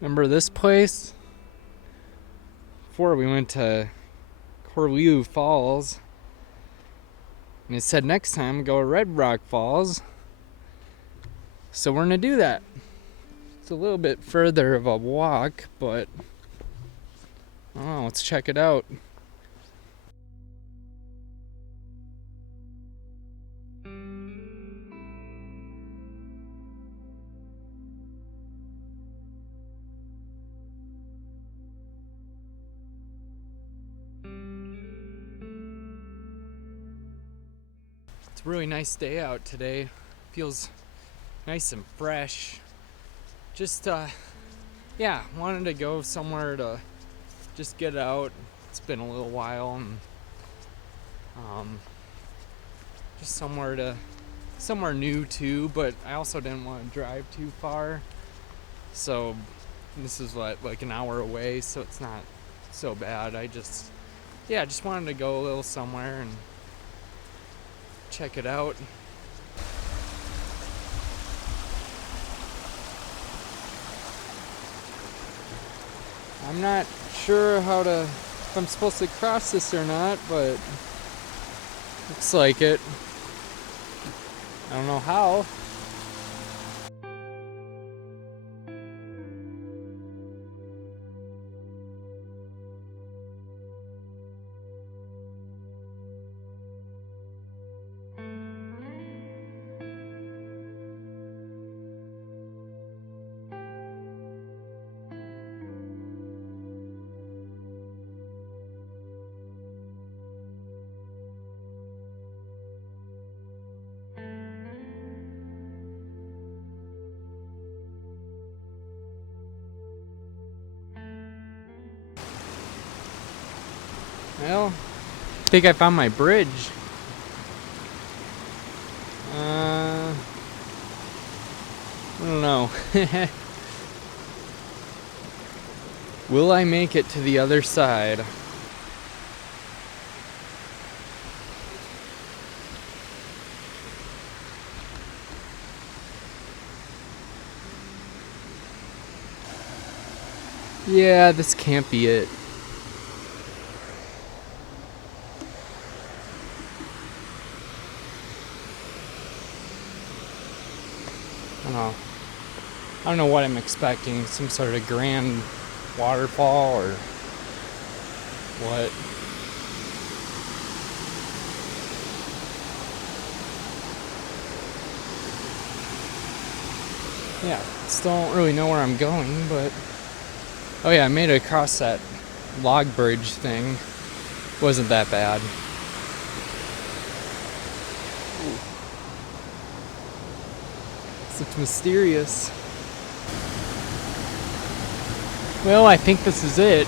Remember this place? Before we went to Corlew Falls, and it said next time go to Red Rock Falls. So we're gonna do that. It's a little bit further of a walk, but oh, let's check it out. It's a really nice day out today. Feels nice and fresh. Just wanted to go somewhere to just get out. It's been a little while, and just somewhere new too, but I also didn't want to drive too far. So this is like an hour away, so it's not so bad. I just wanted to go a little somewhere and check it out. I'm not sure if I'm supposed to cross this or not, but looks like it. I don't know how. Well, I think I found my bridge. I don't know. Will I make it to the other side? Yeah, this can't be it. I don't know what I'm expecting. Some sort of grand waterfall or what. Yeah, still don't really know where I'm going, but oh yeah, I made it across that log bridge thing. Wasn't that bad. It's mysterious. Well, I think this is it.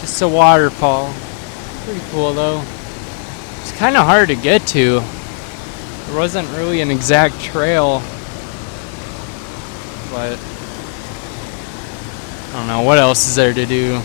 Just a waterfall. Pretty cool though. It's kind of hard to get to. There wasn't really an exact trail, but I don't know what else is there to do.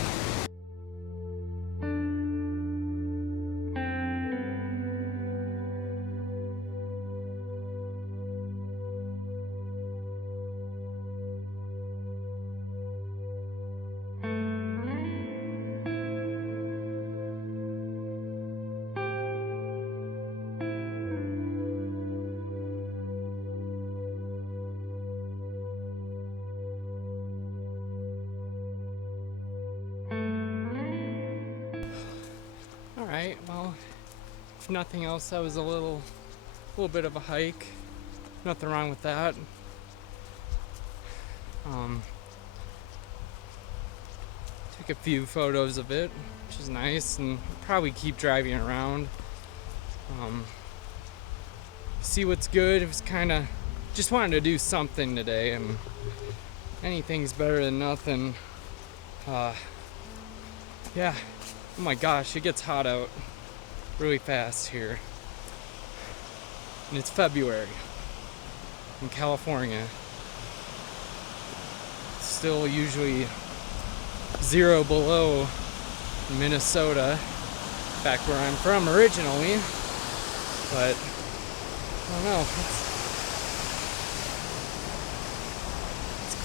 Alright, well, if nothing else, that was a little bit of a hike. Nothing wrong with that. Took a few photos of it, which is nice, and probably keep driving around. See what's good. It was kind of just wanted to do something today, and anything's better than nothing. Yeah. Oh my gosh, it gets hot out really fast here. And it's February in California. It's still usually 0 below in Minnesota, back where I'm from originally. But I don't know.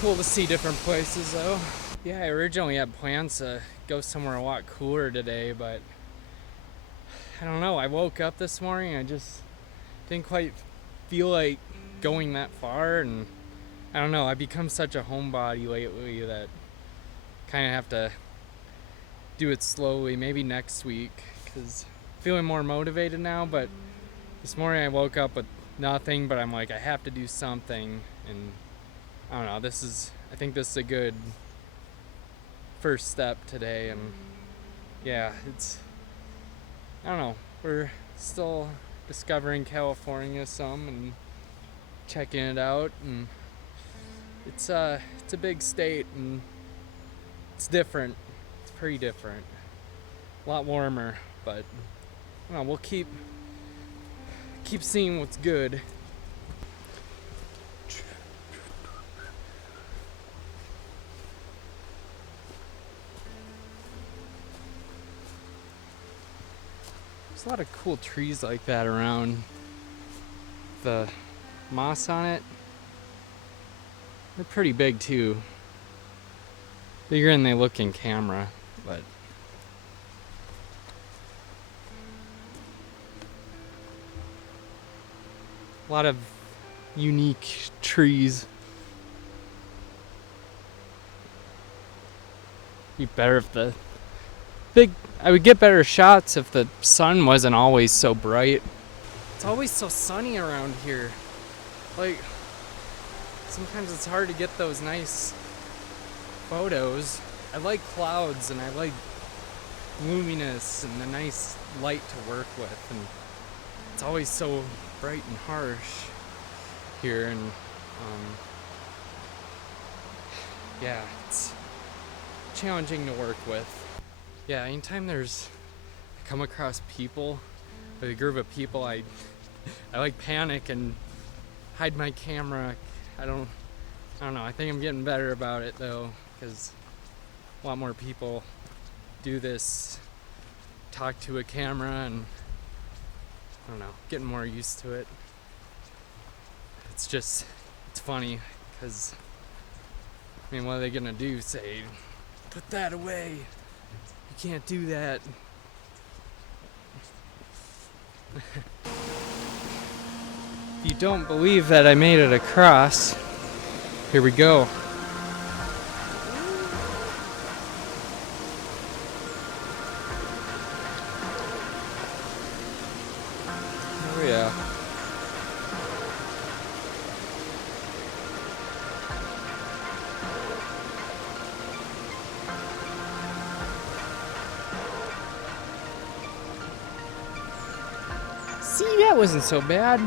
Cool to see different places though. Yeah, I originally had plans to go somewhere a lot cooler today, but I don't know. I woke up this morning, I just didn't quite feel like going that far, and I don't know. I've become such a homebody lately that kind of have to do it slowly. Maybe next week, because feeling more motivated now. But this morning I woke up with nothing, but I'm like, I have to do something, and I don't know. I think this is a good first step today, and yeah, I don't know. We're still discovering California some and checking it out, and it's a big state, and it's different. It's pretty different. A lot warmer, but I don't know. We'll keep seeing what's good. There's a lot of cool trees like that around. The moss on it. They're pretty big too. Bigger than they look in camera, but a lot of unique trees. Be better if I would get better shots if the sun wasn't always so bright. It's always so sunny around here. Like, sometimes it's hard to get those nice photos. I like clouds, and I like gloominess and the nice light to work with, and it's always so bright and harsh here, and yeah, it's challenging to work with. Yeah, anytime I come across people, with a group of people, I like panic and hide my camera. I don't know. I think I'm getting better about it though, because a lot more people do this, talk to a camera, and I don't know, getting more used to it. It's funny, because I mean, what are they gonna do? Say, put that away. You can't do that. If you don't believe that I made it across, here we go. Oh yeah. See, that wasn't so bad.